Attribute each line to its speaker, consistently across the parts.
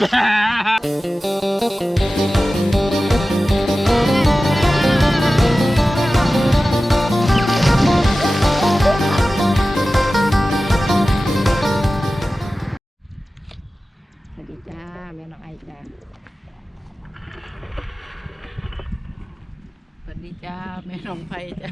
Speaker 1: สวัสดีจ้าแม่น้องไอจ้า
Speaker 2: สวัสดีจ้าแม่น้องไฟจ้า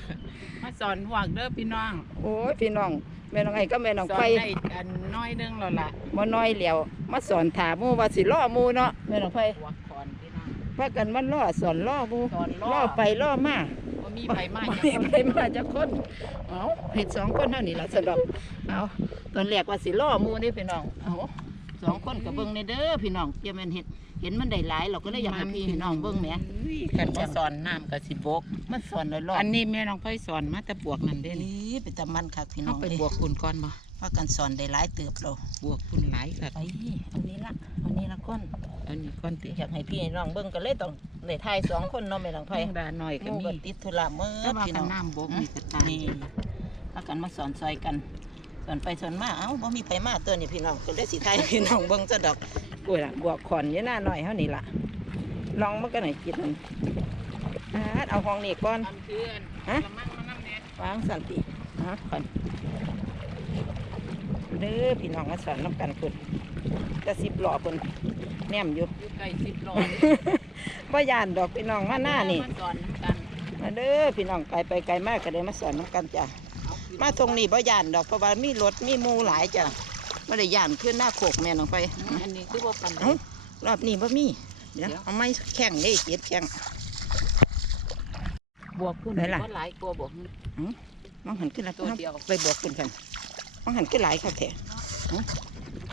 Speaker 2: มาสอนหวกเด้อพี่น้อง
Speaker 1: โอ้ยพี่น้อง แม่น้องไอก็แม่น้อง
Speaker 2: สอน
Speaker 1: ไฟ
Speaker 2: ได้อันน้อยหนึงแล้วล่ะ
Speaker 1: มาน้อยเหลียวมาสอนถามหมู่ว่าสิล่อหมู่เนาะแม่น้องไฟ
Speaker 2: หวกก่อนพี่น้อง
Speaker 1: ว่ากันมันล่อสอนล่อหมู่
Speaker 2: สอนล่อ
Speaker 1: ล่อไปล่อมา
Speaker 2: ว่ามีไฟไหม้
Speaker 1: บ่
Speaker 2: จั
Speaker 1: มี
Speaker 2: ง
Speaker 1: ไปมาจะคนเอาเห็ดสองคนเท่านี้ละสะดอกเอาตอนแรกว่าสิล่อหมู่นี่พี่น้องเอาสองคนกับเบิ้งในเด้อพี่น้องเกี่ยแม่นเห็ด เห็นมันได้หลายเราก็เลยอยากให้พี่ให้น้องเบิ้งแหม
Speaker 2: อุ้ยกันบ่สอนน้ำกับสิบก
Speaker 1: มันสอนได้ล่อ
Speaker 2: อันนี้แม่น้องไฟสอนมาแต่บวกนั่นเด้นี่
Speaker 1: นี่เป็นตะมันคักพี่น้
Speaker 2: เอา
Speaker 1: อง
Speaker 2: ไป
Speaker 1: เอ้ย
Speaker 2: บวกคุณก่อนบ่
Speaker 1: ว่ากันสอนได้หลายเติบเรา
Speaker 2: บวกคุณหลายค่ะ
Speaker 1: ไปเอานี้ละเอานี้ละก้อน
Speaker 2: อันนี้ก่อนติ
Speaker 1: อยากให้พี่ให้น้องเบิ่งกันเลยต้องได้ทายสองคนเนาะแม่น้อง
Speaker 2: แพ
Speaker 1: ไผ่
Speaker 2: งดาหน่อย
Speaker 1: ห
Speaker 2: ก็
Speaker 1: มู่
Speaker 2: มี
Speaker 1: ก็ติดธุระเมื่
Speaker 2: แต่
Speaker 1: อ
Speaker 2: ว่า
Speaker 1: พี่
Speaker 2: กั
Speaker 1: น้
Speaker 2: น
Speaker 1: อง
Speaker 2: น้ำบกมีกระตาย
Speaker 1: นี่พากันมาสอนซอยกันสอนไปสอนมาเอ้าบ่มีไผมาตัวนี้พี่น้องก็เลยสิทายให้พี่น้องเบิ่งซะดอก กล้วยล่ะบวกขอนอยู่หน้าหน่อยเฮานี่ล่ะลองมันก็หน่อยกินมันอ่าเอาห้องนี้ก่อน
Speaker 2: อันคืออัน
Speaker 1: ฮะ
Speaker 2: กระมังมาน้ำแน่
Speaker 1: วางสันติฮะก่อนเด้อพี่น้องมาสอนน้ำกันพุ่นจะสิบหล่อพุ่นแนมอยู่
Speaker 2: อยู่ใกล้สิบโล
Speaker 1: บ่ยานดอกพี่น้องมาหน้านี่
Speaker 2: มาสอนน้ำกัน
Speaker 1: มาเด้อพี่น้องไกลไปไกลมากก็ได้มาสอนน้ำกันจ้ะ
Speaker 2: เอาขึ้น
Speaker 1: มาตรงนี้บ่ยานดอกเพราะว่ามีรถมีหมูหลายจ้ะ ไม่ได้ยานขึ้นหน้าโขกแม่น้องไป
Speaker 2: อันนี้คือว่าปัน
Speaker 1: เอ้ารอบนี้บ่มีเดี๋ยวเอาไม้แข้งนี่เจ็ดแข้ง
Speaker 2: บวกคุณ
Speaker 1: ไหนล่ะ
Speaker 2: ก็หลายกว่าบวก
Speaker 1: มังหันขึ้นแล้ว
Speaker 2: ตัวเดียว
Speaker 1: ไปบวกคุณกันมังหันขึ้นหลายครับแท้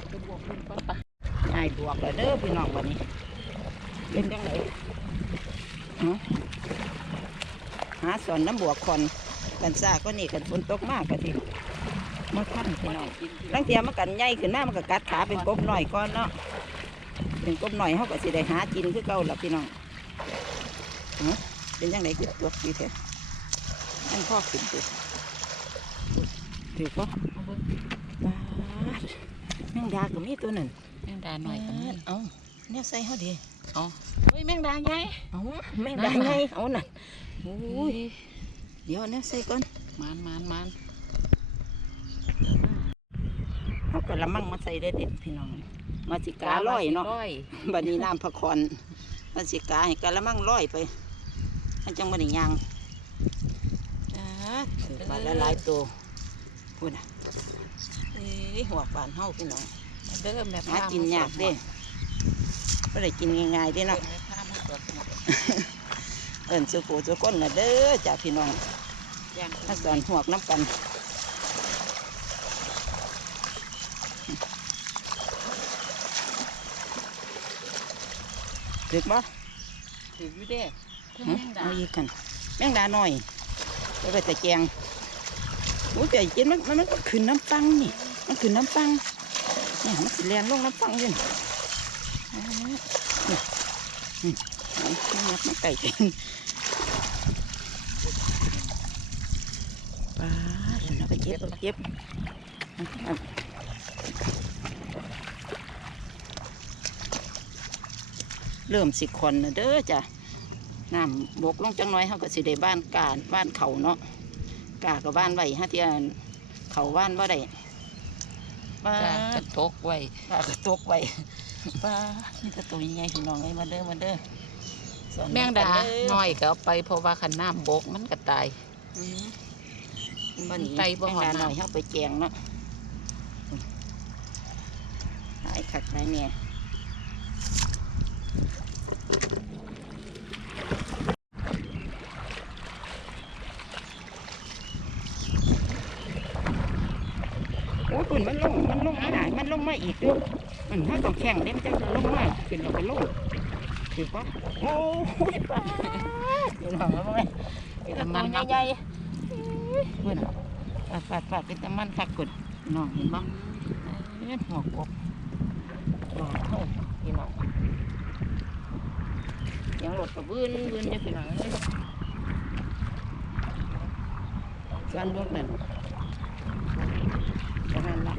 Speaker 2: ไปบวกคุณก็ปะ
Speaker 1: ง่ายบวกแล้วเด้อพี่น้องวันนี้
Speaker 2: เป็นจังไหน
Speaker 1: หาสอนน้ำบวกคอนกันซาก็นี่กันฝนตกมากก็ที มาขั้นพี่น้อง
Speaker 2: กินที
Speaker 1: ลังเทียมันกันใหญ่ขึ้นมามันก็กัดขาเป็นกบหน่อยก่อนเนาะเป็นกบหน่อยเขาก็สิได้หากินคือเก่าละพี่น้องเอ้าเป็นยังไงคือตัวดีแท้นั่นพ่อขึ้นตัวถือปะ
Speaker 2: เอาเบิ่ง
Speaker 1: ปาดแมงดาก็มีตัวนั่น
Speaker 2: แมงดาหน่อยกันนี่
Speaker 1: เอ้าเนี่ยใส่เขาดี
Speaker 2: เอาเฮ้ยแมงดาไง
Speaker 1: เอ้าแมงดาไงเอานั่นโอ้ยเดี๋ยวเนี่ยใส่ก่อน
Speaker 2: มานมานมาน
Speaker 1: เขาก็ละมั่งมาใส่ได้เด็ดพี่น้อง มาสิกาลอยเนาะ
Speaker 2: ร้อย
Speaker 1: บัดนี้น้ำพะคอนมาสิกาให้กะละมั่งลอยไปมันจังบัดนี้ยางอ่าถือบาดละหลายตัวพูดนะเอ้ยหัวบานเฮาพี่น้อง
Speaker 2: เด้อแม่
Speaker 1: หากินยากเด้ไม่ได้กินง่ายๆเด้เนาะ
Speaker 2: แม่พามาตรวจหมด
Speaker 1: เอิ้นสุโขสุคนน่ะเด้อจ้าพี่น้อง
Speaker 2: ย่าง
Speaker 1: มาสอนหวกน้ำกัน ถึกบ่
Speaker 2: ถืออยู่เด้เพิ่ง
Speaker 1: หึ
Speaker 2: แมงดา
Speaker 1: เอาอีกกันแมงดาหน่อยไปไปแต่แกงโอ้ยใจเย็นมันมันมันก็ขึ้นน้ำปังนี่ มันขึ้นน้ำปังเนี่ยมันขึ้นแรงลงน้ำปังเลยนี่เอาเนี่ยนี่นี่เอามันงับมาไก่กันปลาเดี๋ยวเราไปเก็บเราเก็บ เอาเริ่มสิคนนะเด้อจ้ะน้ำบกลงจังน้อยเขาก็สิได้บ้านกาบ้านเขาเนาะกากับบ้านไว้ฮะที่อันเขาบ้านว่าได้ป้า
Speaker 2: จ้าจะตกไว้
Speaker 1: กากระตกไว้ป้านี่ถ้าตัวใหญ่ๆพี่น้องไอ้มาเด้อมาเด้อสอน
Speaker 2: แมงดา
Speaker 1: กัเน้
Speaker 2: อยก็เอาไปเพราะว่าขันน้ำบกมันก็ตาย
Speaker 1: อืมบ้านนี้
Speaker 2: ไตบ่
Speaker 1: แมง
Speaker 2: หอด
Speaker 1: ดา
Speaker 2: น้ำ
Speaker 1: หน่อยเขาไปแจงเนาะหลายขักหลายเนี่ย โอ้ตุ่นมันลงมันลงไม่ได้มันลงมาอีกด้วยมันถ้าต้องแข่งเด้มันจะลงมาขึ้นเราไปลงถือปะโอ้ยป้าเดี๋ยวหลังแล้วไหมเป็นตะมันใหญ่ๆเพื่อนฟาดฟาดฟาดเป็นตะมันคักกดน้องเห็นบ้างเอ็ดหัวกบหลอดเท่า พี่น้องยังหลดกับบื้นบื้นจะพี่น้องเลยการลวกนั่นประมาณนั้น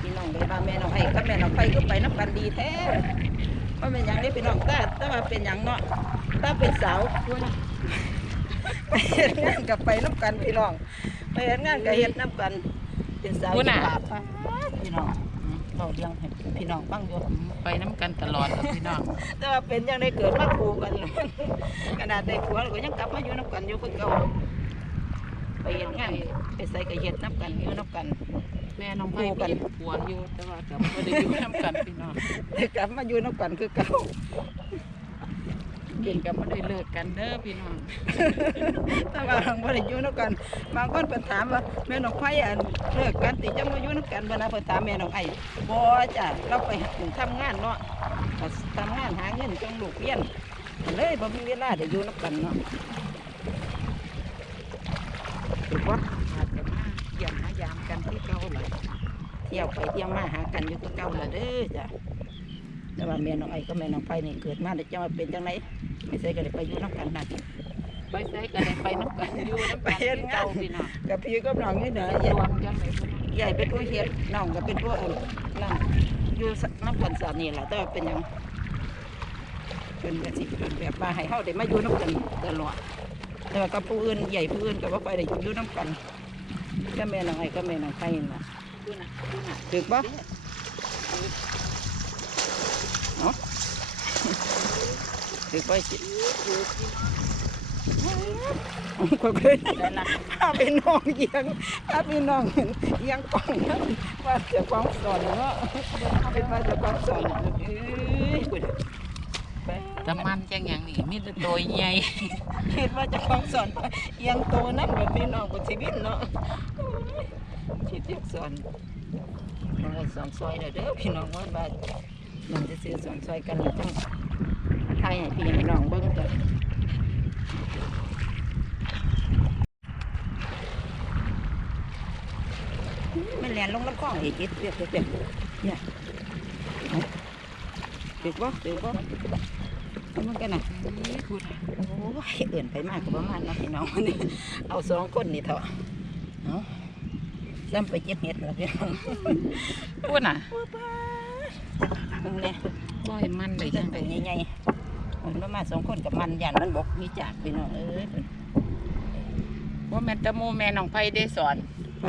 Speaker 1: พี่น้องเลยว่าแม่ไฟก็ไปน้ำกันดีแท้ว่าเป็นอย่างนี้พี่น้องตาแต่ว่าเป็นอย่างเนาะตาเป็นสาวคุณไปเฮ็ดงานกับไปน้ำกันพี่น้องไปเฮ็ดงานกับเฮ็ดน้ำกันเป็นสาว
Speaker 2: คุณน่ะ
Speaker 1: ที่บาปพี่น้อง เราเลี้ยงให้พี่น้องบ้างอยู่
Speaker 2: ไปน้ำกันตลอดล่ะพี่น้อง
Speaker 1: แต่ว่าเป็นยังได้เกิดมาคู่กันเลยขนาดได้ผัวเราก็ยังกลับมาอยู่น้ำกันอยู่คือเก่าไปเฮ็ดงานไปใส่กับเฮ็ดน้ำกันอยู่น้ำกัน
Speaker 2: แม่น้องไผ่
Speaker 1: คู่กัน
Speaker 2: มีผัวอยู่แต่ว่ากับบ่ได้อยู่น้ำกันพี่น้อง
Speaker 1: ได้กลับมาอยู่น้ำกันคือเก่า
Speaker 2: เก่งกับบ่ได้เลิกกันเด้อพี่น้อง
Speaker 1: แต่ว่าเราบ่ได้อยู่น้ำกัน บางคนเพิ่นถามว่าแม่น้องไผอันเลิกกันติจังบ่อยู่น้ำกันบ่นะเพิ่นถามแม่น้องไอ้บ่จ้ะเราไปทำงานเนาะก็ทำงานหาเงินจงลูกเรียนก็เลยบ่มีเวลาได้อยู่น้ำกันเนาะถูกปะ
Speaker 2: อาจจะมาเยี่ยมมายามกันที่เก่าล่ะ
Speaker 1: เที่ยวไปเที่ยวมาหากันอยู่คือเก่าละเด้อจ้ะ แต่ว่าแม่น้องไอ้ก็แม่น้องไผนี่เกิดมาจังว่าเป็นจังไดไม่ใช่ก็ได้ไปอยู่น้ำกันนั่น
Speaker 2: ไปไสก็ได้ไปน้ำกันอยู่น้ำกัน
Speaker 1: ไปเฮ็ดงาน
Speaker 2: เก่าพี่น้อง
Speaker 1: กับพี่กับน้องนี่เด้อ
Speaker 2: รวมกันเลยพี่
Speaker 1: ใหญ่เป็นผู้เฮ็ดน้องก็เป็นผู้อื่นนั่นอยู่น้ำกันสานี่แหละแต่ว่าเป็นยังเป็นกสิเป็นแบบมาให้เฮาได้มาอยู่น้ำกันตลอดแต่ว่ากับผู้อื่นใหญ่ผู้อื่นก็บ่ไปได้อยู่น้ำกันก็แม่น้องไอ้ก็แม่น้องไผนั่น่ะ
Speaker 2: คุณน่ะคุณน่ะ
Speaker 1: ถูกปะเนาะ ถูกปะจิก็เคยถ้าเป็นน้องเอียงถ้าเป็นน้องเอียงกล้องว่าเสียความสอนเนาะเป็นว่าเสียความสอนเอ้ย
Speaker 2: ต่มันจังอย่างนี้มีแต่ตัวใหญ่
Speaker 1: เห็นว่าจะความสอนเอียงโตนั่นแบบพี่น้องกับชีวิตเนาะชีวิตสอนน้องสอนซอยเด้อพี่น้องว่าบ้านมันจะซื้อสอนซอยกันนี่จัง ทยให้พี่ให้น้องเบิ่งกันมันแล่นลงลำคลองอีกจิตเปียกเปียกเนี่ยเอาเปียกบ่เปียกบ่เอามันกันน่ะ
Speaker 2: นี่คุณน่ะ
Speaker 1: โอ้ยเอื่นไปมากกว่าประมาณเนาะพี่น้องวันนี้เอาสองคนนี่เถอะเอาซ้ำไปเจ็บเห็ดแล้วพี่น้อง
Speaker 2: คุณน่ะ
Speaker 1: มึงเนี่ย
Speaker 2: บ่อยมัน
Speaker 1: ไป
Speaker 2: ได้
Speaker 1: เดิ
Speaker 2: จั
Speaker 1: น
Speaker 2: ง
Speaker 1: ไป
Speaker 2: ได๋
Speaker 1: ใหญ่ๆ มันประมาณสองคนกับมันยันมันบกมีจากพี่น้องเอ้ย
Speaker 2: ว่าแม่นแตะมูแม่น้องไผ่ได้สอน
Speaker 1: ไป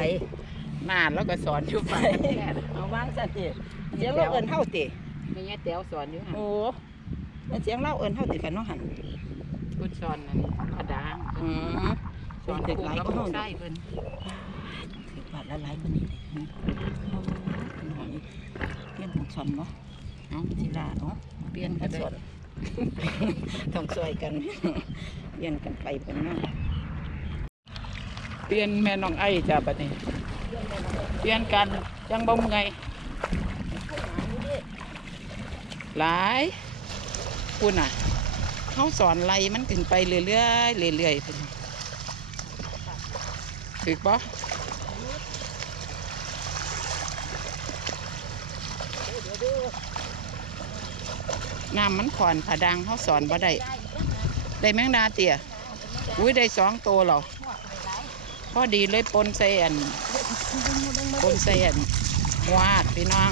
Speaker 2: มาแล้วก็สอนอยู่ฝ่ายแม่
Speaker 1: เอาวางซะติเสียงเราเอินเฮาติ
Speaker 2: ไม่ใช่แต้วสอนอยู่หั่น
Speaker 1: โอ้แล้วเสียงเราเอินเฮาติกันเนาะหัน
Speaker 2: คุณสอนนั่นกระดาง
Speaker 1: อืม
Speaker 2: สอน
Speaker 1: ถึก
Speaker 2: ครู
Speaker 1: หลาย
Speaker 2: กับ
Speaker 1: ก็
Speaker 2: ผู้
Speaker 1: เฮา
Speaker 2: ใช้เพิ่น
Speaker 1: ถือบาทละหลายคนนี้เลยพี่น้องเลี้ยงของชอนเนาะ
Speaker 2: เอ้า
Speaker 1: ทีละเนาะ
Speaker 2: เปลี่ยน
Speaker 1: กั
Speaker 2: กันน
Speaker 1: ส
Speaker 2: ได้
Speaker 1: ด ต้องช่วยกันเรียนกันไปเป็นนั่ง
Speaker 2: เปลี่ยนแม่น้องไอ้จ้ะบัดนี้เปลี่ยนกันจังบ่มื่อยหลายคุณน่ะเขาสอนไล่มันขึ้นไปเรื่อยๆเรื่อยๆถึกบ่ น้ำมันขอนผาดังเขาสอนบ่ได้ได้แมงดาเตี่ยอุ้ยได้สองตัวเหรอพอดีเลยปนใส่อันปนใส่อันวาดพี่น้อง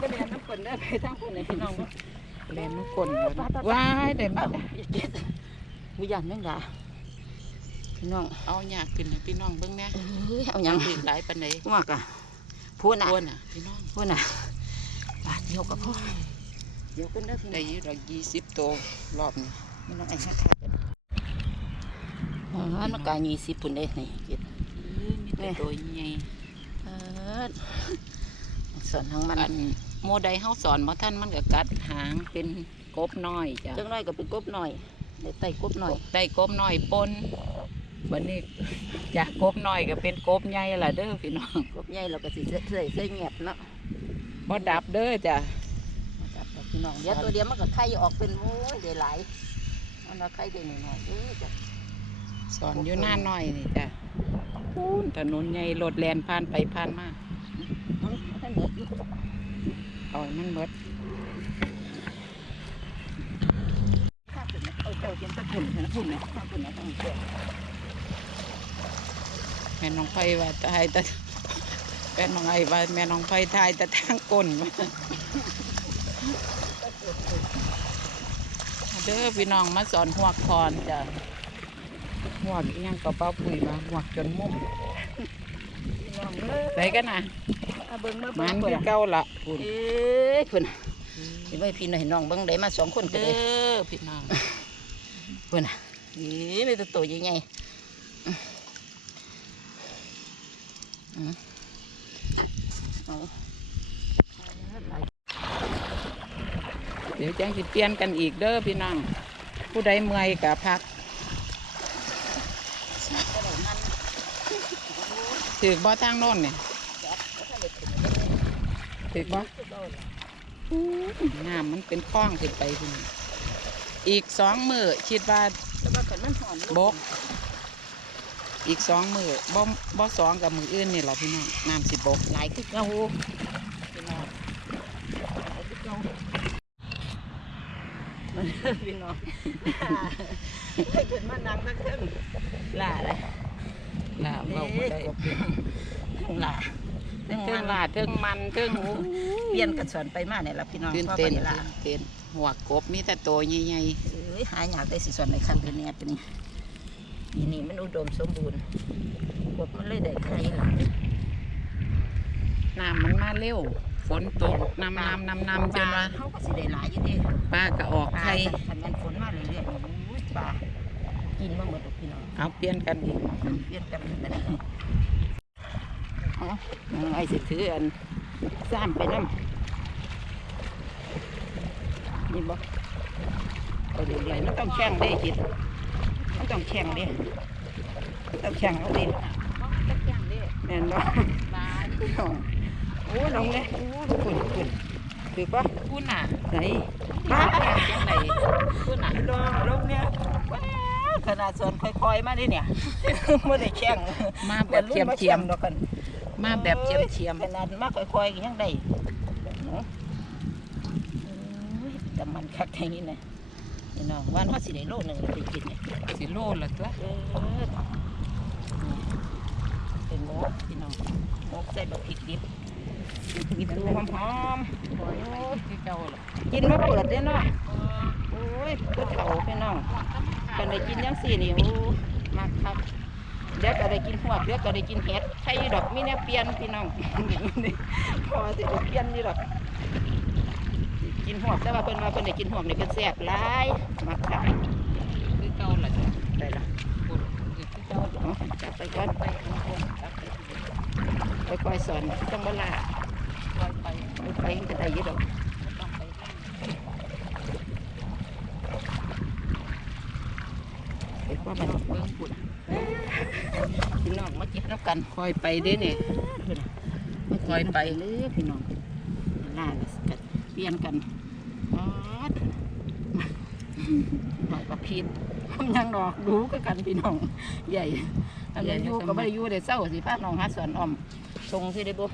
Speaker 1: ก็เรียนน้ำฝนได้ไปทั้งคนในพี่น้องเนาะ
Speaker 2: เล่นมุกคนเลยว้ายได้มา
Speaker 1: วิญญาณแม่งดาพี่น้อง
Speaker 2: เอาหยากขึ้นให้พี่น้องเบิ่งแหน่
Speaker 1: เอ้ยเอาหยัง
Speaker 2: ถึงหลายปานใด
Speaker 1: มากอะพูดน่ะ
Speaker 2: อ้วนน่ะพี่น้อง
Speaker 1: พูดน่ะบาท เดียวกับพ่อเดี๋ยวขึ้นได้อพี่น้
Speaker 2: ได้
Speaker 1: อง
Speaker 2: อยู่ดอกยี่สิบตัวรอบนี้
Speaker 1: ไม่ต้องไอ้ห้าขาดกันอ๋อมันกายยี่สิบปุ่นเด้นี่เจ็ด
Speaker 2: อื้อมีแต่ตัวใหญ่
Speaker 1: เออสอนทางมัน
Speaker 2: อันโมใดเฮาสอนบ่ท่านมันก็กัดหางเป็นกบน้อยจ้ะ
Speaker 1: จังไรก็เป็นกบหน่อยได้ไต่กบหน่อย
Speaker 2: ได้กบน้อยปนบัดนี้จากกบน้อยก็เป็นกบใหญ่ล่ะเด้อพี่น้อง
Speaker 1: กบใหญ่เราก็สิเสื่อยเสื่อยเงียบเนาะ
Speaker 2: บ่ดับเด้อจ้ะ
Speaker 1: จับพี่น้องเดี๋ยวตัวเดียวมันก็ไข่ออกเป็นโอ้ยได้หลายมันว่าไข่ได้หน่อยๆเออจ้ะ
Speaker 2: สอนอยู่หน้าน้อยนี่จ้ะพูนถนนใหญ่รถแล่นผ่านไปผ่านมา
Speaker 1: มันให้เหมือนอยู่
Speaker 2: เอาให้มันเบิด
Speaker 1: ข้าขึ้นนะเอาเจ้าเขียนตะกุ่นนะกุ่นนะข้ากุ่นนะต้องเจ้า
Speaker 2: แม่น้องไฟว่าตายแต่ แม่น้องไอ้ว่าแม่น้องไฟทายแต่ทางก้นมาเด้อพี่น้องมาสอนหัวคอนจ้ะหัวกอิหยังก็เป้าปุ๋ยมาหัวกจนมุม
Speaker 1: พี่น้องเอ้ย
Speaker 2: ไปกันนะ
Speaker 1: มาเบิ่งมา
Speaker 2: มั
Speaker 1: เบิ่ง
Speaker 2: น
Speaker 1: เพิ่
Speaker 2: คื
Speaker 1: น
Speaker 2: อ
Speaker 1: อะ
Speaker 2: เก่าละคุณ
Speaker 1: เอ้ยเพิ่นสิไว้พี่น้องให้น้องเบิ่งได้มาสองคนก็
Speaker 2: เด้
Speaker 1: ได้
Speaker 2: อพี่น้อง
Speaker 1: เพิ่นน่ะเอ้ยมีแต่ตัวใหญ่ๆอืม เดี๋
Speaker 2: ยวแจังสิเปลี่ยนกันอีกเด้อพี่น้องผู้ใดเมื่อยกับพักถือบ่ทางโน้นเนี่ยถือบ่น้ำมันเป็นคลองขึ้นไปพี่น้องอีกสองมือคิดว่า
Speaker 1: นมันหอม
Speaker 2: บก อีกสองมือบ่บ่สองกับมืออื่นนี่แหละพี่น้องน้ำสิบก
Speaker 1: หลายคือเก่าพี่น้องหลายคือเก่ามันพี่น้องให้เพิ่นมานั่งทั้งเทิงล่าเลย
Speaker 2: ลาเบาบ่ได้
Speaker 1: ทั้งล่าทั้ง
Speaker 2: เทิ
Speaker 1: มั
Speaker 2: ง
Speaker 1: น
Speaker 2: ลาดเทิงมันเทิงหู
Speaker 1: เปลี่ยนกันสอนไปมาเนี่ยล่ะพี่น้อง
Speaker 2: ตื่น
Speaker 1: พราะ
Speaker 2: เต้น
Speaker 1: บ่ได้ล่า
Speaker 2: ตื่นเต้นหัวกบมีแต่ตัวใหญ่
Speaker 1: เอ้ยหาอยากได้สิสอนในครั้งเดือนนี้เป็น ปีนี้มันอุดมสมบูรณ์กบมันเลยได้ไข่หลาย
Speaker 2: ๆน้ำมันมาเร็ว ฝนตกน้ำน้ำน้ำน้ำจนว่า
Speaker 1: เขาก็สิได้หลายอยู่เดิ
Speaker 2: ปลาก็ออก
Speaker 1: ปลา
Speaker 2: ไข่
Speaker 1: คันแมันฝนมาเรื่อยๆนี่อุ้ยปลากินมาหมดทุกพี่น้อง
Speaker 2: เอาเปลี่ยนกันอีก
Speaker 1: เปลี่ยนกันไปได้เอาไอ้สิถืออันซ้ำไปน้ำนี่บ่เอาเดี๋ยวๆมันต้องแข่งเด้จิตมัน ต้องแข่งเด้ต้องแข่งเอาเด้แม่นบ่พี่น้องโอ้ลงเลยโอ้ฝุ่นฝุ่นถือปะ
Speaker 2: คุณน่ะ
Speaker 1: ไหน
Speaker 2: มาแข่งจังไหนคุณน่ะ
Speaker 1: ลงลงเนี่ยว้าวขนาดส่วนค่อยๆมาดิเนี่ยไม่ได้แข่ง
Speaker 2: มาแบบเทียมเทียม
Speaker 1: ดอกกัน
Speaker 2: ๆมาแบบเทียมเทียม
Speaker 1: ขนาดมาค่อยๆก็ยังได้เนาะโอ้ยแต่มันคักแค่นี้นะ นี่น้องวันเขาสิได้โลหนึ่งไปกินเนี่ย
Speaker 2: ๆสิโลละตัว
Speaker 1: เออเป็นหมกพี่น้องหมกใส่แบบพริกดิบมีตัวหอมๆโอ้ย
Speaker 2: ที่เก่าละ
Speaker 1: กินมาเปิดได้เนาะโอ้ยผู้เฒ่าพี่น้องกันได้กินยังสี่นี่โอ้มากครับเดี๋ยวก็ได้กินหัวกเดี๋ยวก็ได้กินเห็ดใช่ดอกมีแนวเปลี่ยนพี่น้องพอสิได้เปลี่ยนนี่ดอก กินหัวกแต่ว่าเพิ่นว่าเพิ่นได้กินหัวกนี่เพิ่นแซ่บหลายมากครับ
Speaker 2: คือเก่าละจ้ะ
Speaker 1: ได้ละ
Speaker 2: คุณคือเก่า
Speaker 1: เอาจับไปก่อนไปไปคอยสอนต้องมาลา
Speaker 2: ปล่อยไป
Speaker 1: ไปไปก็ได้อยี่ดอก
Speaker 2: ต้องไปทาง
Speaker 1: ไปว่ามัน
Speaker 2: เบิ่งคุณ
Speaker 1: พี่น้องมากินน้ำกัน
Speaker 2: คอยไปเด้เนี่ย
Speaker 1: ไม่คอยไปเลยพี่น้องล่าเลยกันเปลี่ยนกันอ๋อ ดอกกับพีนยังดอกดูก็กันพี่น้องใหญ่อันนี้อยู่ก็ไม่ได้อยู่เดี๋ยวเศร้าสิพาน้องหาสวนอ้อมทรงสิได้บุ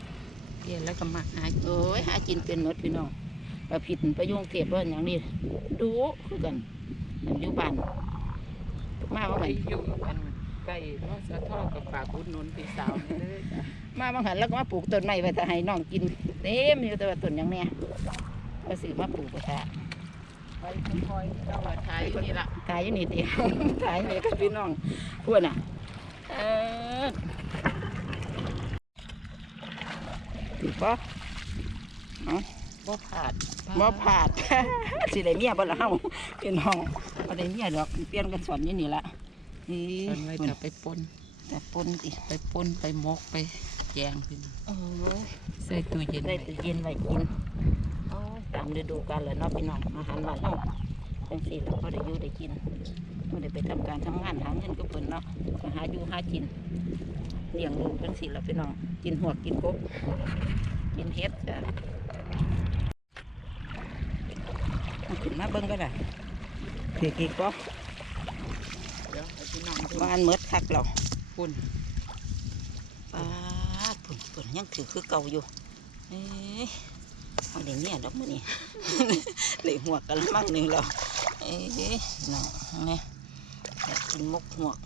Speaker 2: เรียนแล้วก็มาหา
Speaker 1: เอ้ยหากินเป็นหมดพี่น้องว่าผิดไปยุ่งเทพว่าอย่างนี้ดูคือกันมันอยู่บ้านมา
Speaker 2: ไป
Speaker 1: ว่าไง
Speaker 2: อยู่กันใกล้รอสะท่อกับฝากอุดหนุนพี่สาวนี่เลยจ้ะ
Speaker 1: มาบางหันแล้วก็มาปลูกต้นไม้ไว้จะให้น้องกินเต็มอยู่แต่ว่าต้นอย่างเนี้ยก็ซื้อมาปลูกไปค่ะ
Speaker 2: ไปคอยๆเจ้าว่าไทยนี่ละ
Speaker 1: ขายอยู่นี่เดียว ขายเลยกับพี่น้องพวกน่ะเออถือปะ
Speaker 2: บ่ผาด
Speaker 1: บ่ผาด สิได้เมียบ่ละเฮาพี่น้องบ่ได้เมียดอกเปลี่ยนกันสอนอยู่นี่ละนี่
Speaker 2: เพิ่นไว้จะไปปน
Speaker 1: แต่ปนติ
Speaker 2: ไปปนไปมกไปแจงพี่น้อง
Speaker 1: เออ
Speaker 2: ใส่ตู้เย็น
Speaker 1: ได้
Speaker 2: ไว้
Speaker 1: ตู้เย็นไว้กิน ฤดูกาลเลยเนาะพี่น้องอาหารบ้านเฮาจังซี่เราก็ได้อยู่ได้กินบ่ได้ไปทำการทำงานหาเงินก็เพิ่นเนาะก็หาอยู่หากินเลี้ยงลูกจังซี่ล่ะพี่น้องกินหัวกกินกบกินเห็ดจ้ะเอาขึ้นมาเบิ่งก็ได้ถือกี่ก็
Speaker 2: เดี๋ยวให้พี่น้องดู
Speaker 1: บ้านเมดคักเรา
Speaker 2: คุณ
Speaker 1: ป้าดปุ่นปุ่นยังถือคือเก่าอยู่เอ้ย เอาเดี๋ยวนี้ดอกมือนี่เลยหัวกกันละมั่งหนึ่งเราเอ้ยน้องเนี่ยอยากกินมกหัวก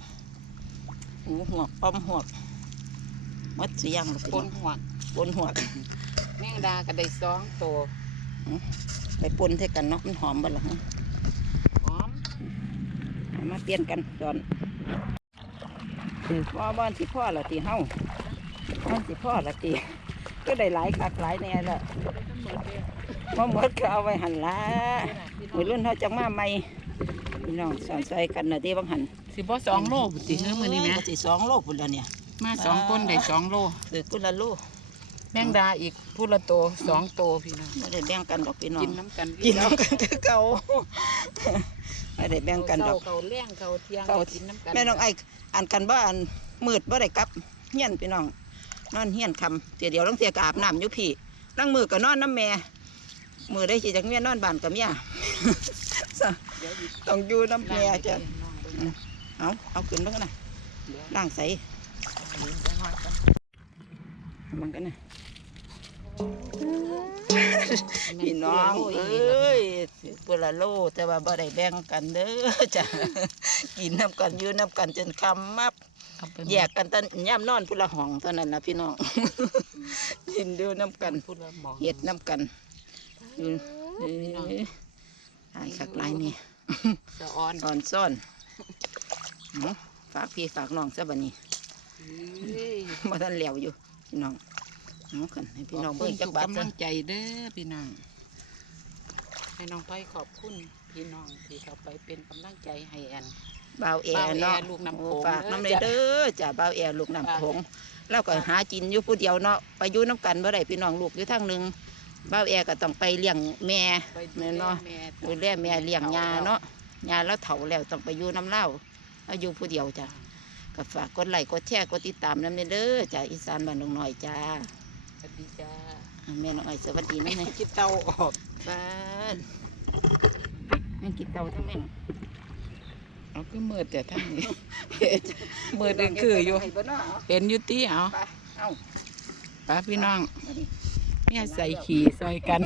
Speaker 1: หูหัวกป้อมหัวกมัดสุยังลูก
Speaker 2: ปนหัว
Speaker 1: ปปนหัว
Speaker 2: แมงดาก็ได้สองตัว
Speaker 1: ไปปนเท่กันเนาะมันหอมบ่ล่ะฮะ
Speaker 2: หอม
Speaker 1: เอามาเปลี่ยนกันจอนคือว่าบ้านสิพ่อละตีเฮาบ้านสิพ่อละตี ก็ได้หลายคักหลายแน่ละมาหมดก็เอาไว้หันละมือรุ่นเขาจังมาใหม่พี่น้องสอนใจกันนะที่บางหัน
Speaker 2: สิบ่สองโลบุติเฮ้ยมื้อนี้แหม่
Speaker 1: ก็สิสองโลพุ่นละเนี่ย
Speaker 2: มาสองคนได้สองโล
Speaker 1: คือกุละโล
Speaker 2: แมงดาอีกผู้ละตัวสองตัวพี่น้อง
Speaker 1: ไม่ได้แบ่งกันดอกพี่น้อง
Speaker 2: กินน้ำกัน
Speaker 1: กินน้ำกันคือเก่าไม่ได้แบ่งกันดอก
Speaker 2: เขาเลี้ยงเขาเที่ยง
Speaker 1: เขา
Speaker 2: กินน้ำกัน
Speaker 1: แม่น้องไอ้อ่านกันบ้านมืดบ่ได้กลับเฮียนพี่น้อง นอนเฮียนคำเดี๋ยวเดี๋ยวต้องเสียกอาบน้ำยู่พี่นั่งมือก็นอนน้ำแม่มือได้สิจากเมียนอนบ้านกับเมียต้องอยู่น้ำแม่จ้ะ
Speaker 2: น้องเอา
Speaker 1: เอาขึ้นบ้างนะ
Speaker 2: เดี๋ยว
Speaker 1: ล่างใสมันกันนะพี่น้องเอ้ยปุละโลแต่ว่าบ่ได้แบ่งกันเด้อจ้ะกินน้ำกันอยู่น้ำกันจนคำมับ
Speaker 2: เอาไป
Speaker 1: แยกกันตอนย่ำนอนพุละห้องเท่านั้นนะพี่น้อง กินดูน้ำกัน
Speaker 2: พูดละหมอง
Speaker 1: เห็ดน้ำกันอยู่เอ้ยหายคักหลายนี่
Speaker 2: สะออน
Speaker 1: ตอนซ่อนเอาฝากพี่ฝากน้องซะบัดนี้
Speaker 2: เอ้ย
Speaker 1: มาทันเหลวอยู่พี่น้องเอากันให้พี่น้อง
Speaker 2: ขบ
Speaker 1: เบิ่
Speaker 2: คุ
Speaker 1: ง
Speaker 2: ณ
Speaker 1: จัก
Speaker 2: ทุก
Speaker 1: บาท
Speaker 2: กำ
Speaker 1: ซะ
Speaker 2: ลังใจเด้อพี่น้องให้น้องไปขอบคุณพี่น้องที่เข้าไปเป็นกำลังใจให้แอน
Speaker 1: บ่าวแอ
Speaker 2: บ่าวแอ
Speaker 1: เนาะ
Speaker 2: ลูกน้ำโขง
Speaker 1: โอ้ฝากน้ำ
Speaker 2: เด้
Speaker 1: เล
Speaker 2: อยจ้ะ
Speaker 1: เด้อจ้ะบ่าวแอลูกน้ำโขงเราก็หากินอยู่ผู้เดียวเนาะไปอยู่น้ำกันบ่ได้พี่น้องลูกอยู่ทางหนึ่งบ่าวแอก็ต้องไปเลี้ยงแม่
Speaker 2: ไปดู
Speaker 1: แม่
Speaker 2: แล
Speaker 1: เนาะ
Speaker 2: แม่
Speaker 1: ดูแลแม่เลี้ยงยาเนาะยาแล้วเฒ่าแล้วต้องไปอยู่น้ำเล่าเอาอยู่ผู้เดียวจ้ะก็ฝากกดไลค์กดแชร์กดติดตามน้ำเด้อจ้ะอีสานบ้านดงน้อยจ้า
Speaker 2: สวัสดีจ้า
Speaker 1: อ่าแม่น้องไอ้อยสวัสดีนะแม่
Speaker 2: คิดเตาออก
Speaker 1: บ้านแม่กินเตาทั้งแม่
Speaker 2: เอาคือมืดแต่ทั้งนี้ มืดเองคืออยู่
Speaker 1: ให้เบิ่งเนาะเอา
Speaker 2: เป็นอยุติเอา
Speaker 1: ไปเอา
Speaker 2: ป้าพี่น้อง
Speaker 1: มาดิ
Speaker 2: เนี่ยใส่ขี่ซอยกัน